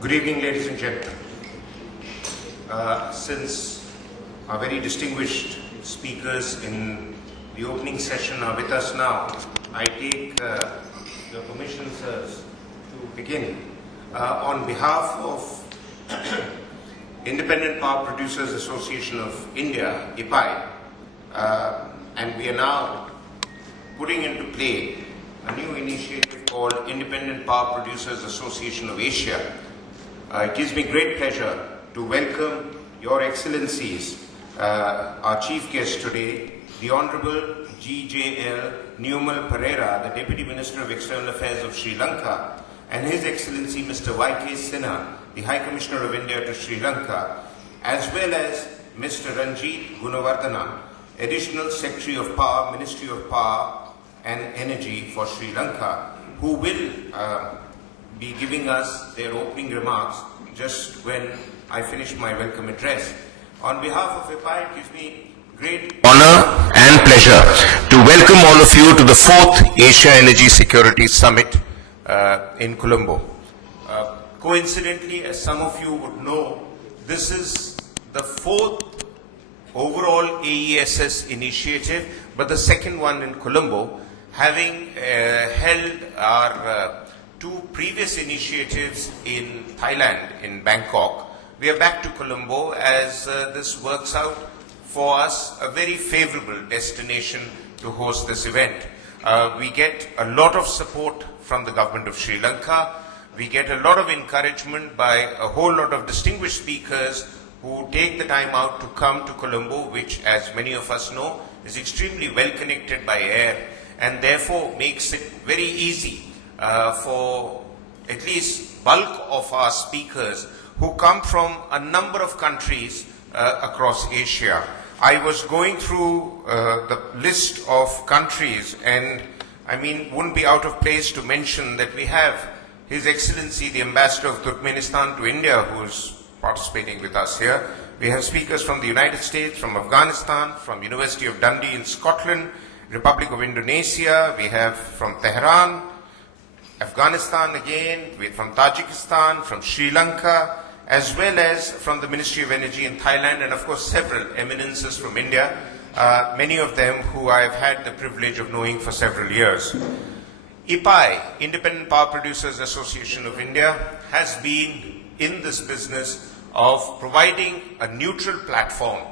Good evening, ladies and gentlemen. Since our very distinguished speakers in the opening session are with us now, I take your permission, sirs, to begin. On behalf of Independent Power Producers Association of India, IPAI, and we are now putting into play a new initiative called Independent Power Producers Association of Asia. It gives me great pleasure to welcome Your Excellencies, our chief guest today, the Honorable G.J.L. Newmal Pereira, the Deputy Minister of External Affairs of Sri Lanka, and His Excellency Mr. Y.K. Sinha, the High Commissioner of India to Sri Lanka, as well as Mr. Ranjit Gunawardena, Additional Secretary of Power, Ministry of Power and Energy for Sri Lanka, who will be giving us their opening remarks just when I finish my welcome address. On behalf of IPAI, it gives me great honor and pleasure to welcome all of you to the 4th Asia Energy Security Summit in Colombo. Coincidentally, as some of you would know, this is the 4th overall AESS initiative, but the second one in Colombo, having held our 2 previous initiatives in Thailand, in Bangkok. We are back to Colombo as this works out for us a very favorable destination to host this event. We get a lot of support from the government of Sri Lanka. We get a lot of encouragement by a whole lot of distinguished speakers who take the time out to come to Colombo, which, as many of us know, is extremely well connected by air and therefore makes it very easy for at least bulk of our speakers who come from a number of countries across Asia. I was going through the list of countries, and I mean, wouldn't be out of place to mention that we have His Excellency the Ambassador of Turkmenistan to India, who is participating with us here. We have speakers from the United States, from Afghanistan, from University of Dundee in Scotland, Republic of Indonesia, we have from Tehran, Afghanistan again, from Tajikistan, from Sri Lanka, as well as from the Ministry of Energy in Thailand, and of course several eminences from India, many of them who I have had the privilege of knowing for several years. IPAI, Independent Power Producers Association of India, has been in this business of providing a neutral platform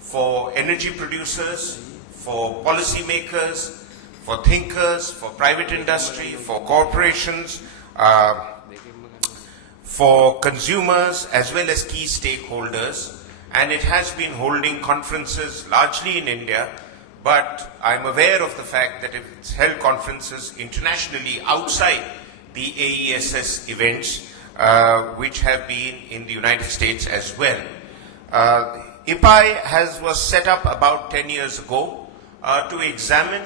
for energy producers, for policymakers, for thinkers, for private industry, for corporations, for consumers, as well as key stakeholders. And it has been holding conferences largely in India, but I'm aware of the fact that it's held conferences internationally outside the AESS events, which have been in the United States as well. IPAI was set up about 10 years ago to examine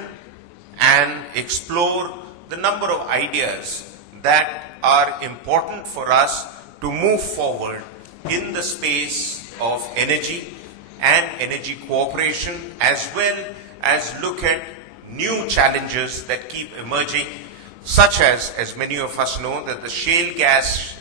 and explore the number of ideas that are important for us to move forward in the space of energy and energy cooperation, as well as look at new challenges that keep emerging, such as many of us know, that the shale gas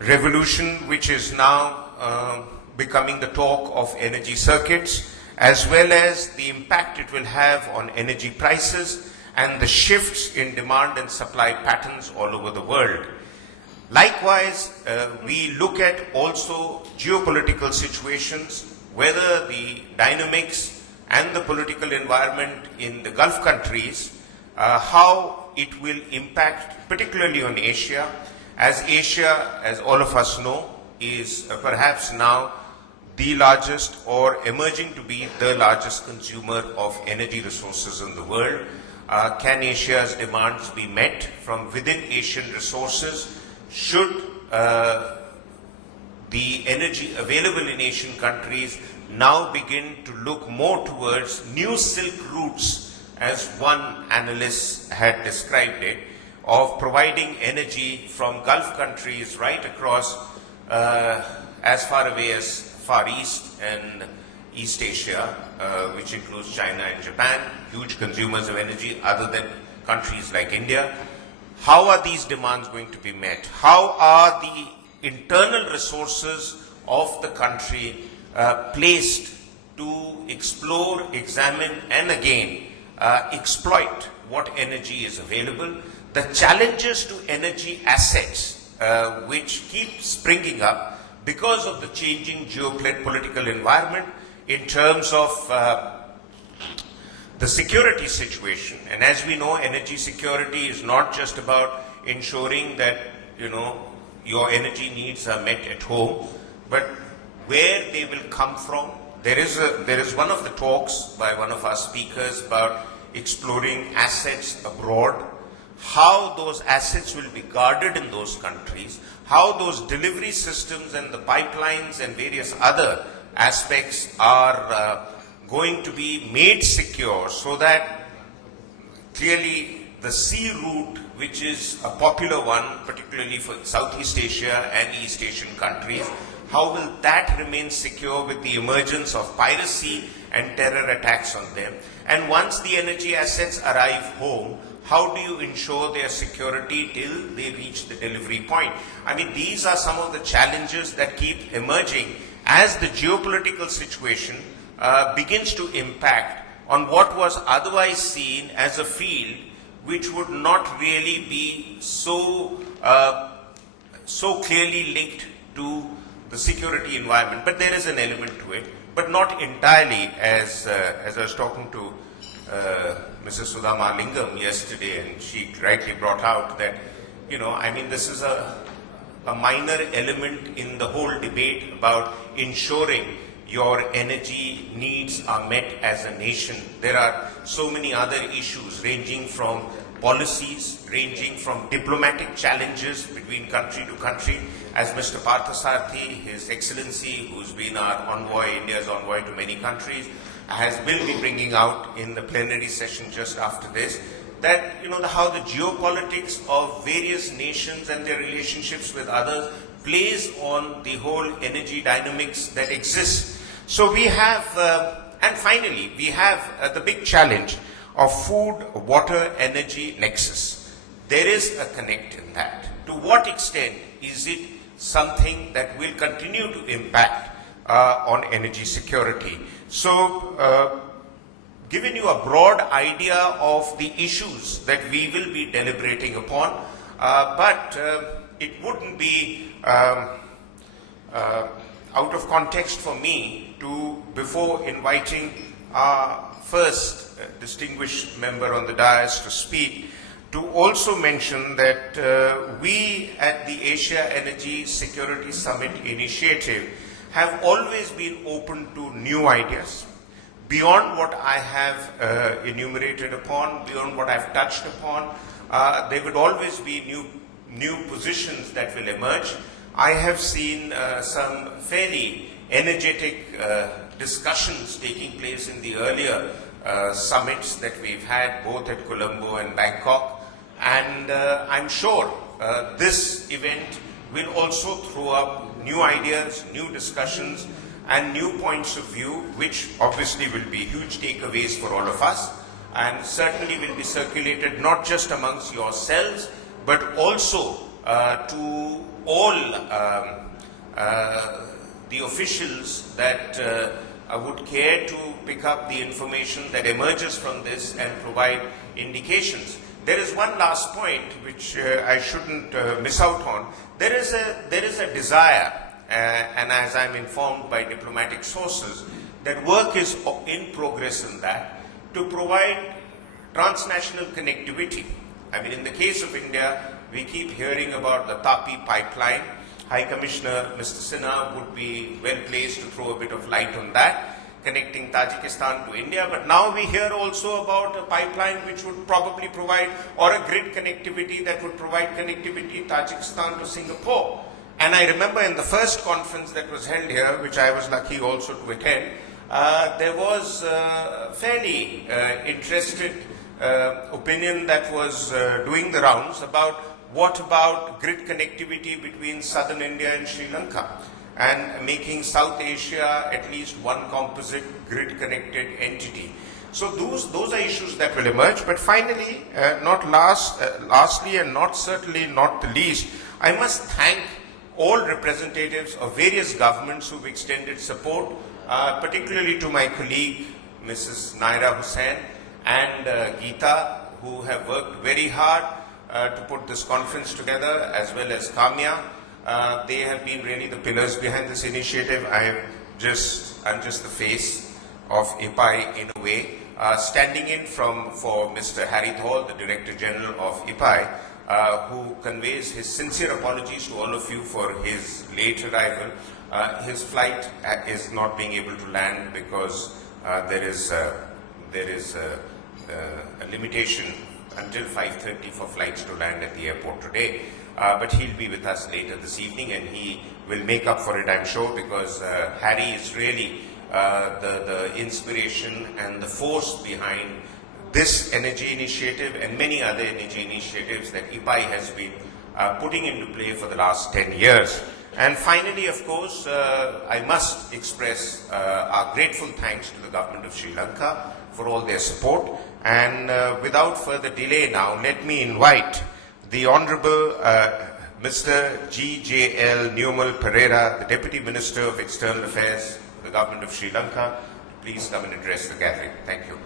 revolution, which is now becoming the talk of energy circuits, as well as the impact it will have on energy prices and the shifts in demand and supply patterns all over the world. Likewise, we look at also geopolitical situations, whether the dynamics and the political environment in the Gulf countries, how it will impact particularly on Asia, as Asia, as all of us know, is perhaps now the largest or emerging to be the largest consumer of energy resources in the world. Can Asia's demands be met from within Asian resources? Should the energy available in Asian countries now begin to look more towards new silk routes, as one analyst had described it, of providing energy from Gulf countries right across as far away as Far East and East Asia, which includes China and Japan, huge consumers of energy other than countries like India. how are these demands going to be met? How are the internal resources of the country placed to explore, examine, and again exploit what energy is available? The challenges to energy assets which keep springing up because of the changing geopolitical environment in terms of the security situation. And as we know, energy security is not just about ensuring that, your energy needs are met at home, but where they will come from. There is one of the talks by one of our speakers about exploring assets abroad, how those assets will be guarded in those countries, how those delivery systems and the pipelines and various other aspects are going to be made secure, so that clearly the sea route, which is a popular one, particularly for Southeast Asia and East Asian countries, how will that remain secure with the emergence of piracy and terror attacks on them? And once the energy assets arrive home, how do you ensure their security till they reach the delivery point? I mean, these are some of the challenges that keep emerging as the geopolitical situation begins to impact on what was otherwise seen as a field which would not really be so clearly linked to the security environment. But there is an element to it, but not entirely, as I was talking to Mrs. Sudhama Lingam yesterday, and she rightly brought out that, this is a minor element in the whole debate about ensuring your energy needs are met as a nation. There are so many other issues ranging from policies, ranging from diplomatic challenges between country to country. As Mr. Parthasarathi, His Excellency, who's been our envoy, India's envoy to many countries, will be bringing out in the plenary session just after this, that how the geopolitics of various nations and their relationships with others plays on the whole energy dynamics that exists. So we have, and finally, we have the big challenge of food, water, energy nexus. There is a connect in that. To what extent is it something that will continue to impact on energy security? So, giving you a broad idea of the issues that we will be deliberating upon, but it wouldn't be out of context for me to, before inviting our first distinguished member on the dais to speak, to also mention that we at the Asia Energy Security Summit Initiative have always been open to new ideas, beyond what I have enumerated upon, beyond what I've touched upon. There would always be new positions that will emerge. I have seen some fairly energetic discussions taking place in the earlier summits that we've had, both at Colombo and Bangkok, and I'm sure this event will also throw up new ideas, new discussions, and new points of view, which obviously will be huge takeaways for all of us, and certainly will be circulated not just amongst yourselves, but also to all the officials that would care to pick up the information that emerges from this and provide indications. There is one last point which I shouldn't miss out on. There is a desire, and as I'm informed by diplomatic sources, that work is in progress in that, to provide transnational connectivity. I mean, in the case of India, we keep hearing about the Tapi pipeline. High Commissioner Mr. Sinha would be well placed to throw a bit of light on that, connecting Tajikistan to India. But now we hear also about a pipeline which would probably provide, or a grid connectivity that would provide connectivity Tajikistan to Singapore. And I remember in the first conference that was held here, which I was lucky also to attend, there was fairly interested opinion that was doing the rounds about what about grid connectivity between southern India and Sri Lanka, and making South Asia at least one composite grid connected entity. So those are issues that will emerge. But finally, lastly and certainly not the least, I must thank all representatives of various governments who've extended support, particularly to my colleague, Mrs. Naira Hussain and Geeta, who have worked very hard to put this conference together, as well as Kamya. They have been really the pillars behind this initiative. I'm just the face of IPAI in a way, standing in for Mr. Harry Hall, the Director General of IPAI, who conveys his sincere apologies to all of you for his late arrival. His flight is not being able to land because there is a limitation until 5:30 for flights to land at the airport today. But he'll be with us later this evening, and he will make up for it, I'm sure, because Harry is really the inspiration and the force behind this energy initiative and many other energy initiatives that IPAI has been putting into play for the last 10 years. And finally, of course, I must express our grateful thanks to the government of Sri Lanka for all their support. And without further delay now, let me invite the Honorable Mr. G.J.L. Newmal Pereira, the Deputy Minister of External Affairs of the government of Sri Lanka, to please come and address the gathering. Thank you.